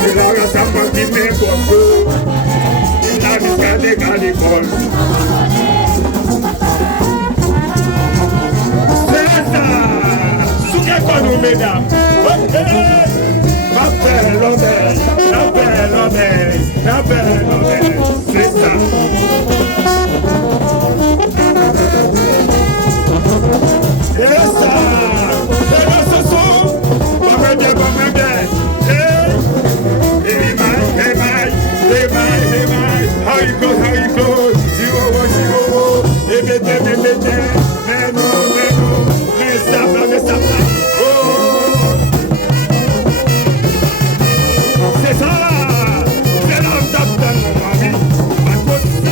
C'est la race à moi qui met beaucoup. Il a mis qu'à des gars d'école. C'est ça. Sous quel quoi nous, mesdames? Ma belle honnête, la belle honnête, la belle honnête. C'est ça. C'est ça. C'est là ce son. Pas bien, pas bien. How you go, zero, c'est ça, c'est l'homme d'Abdel, mon ami, à côté.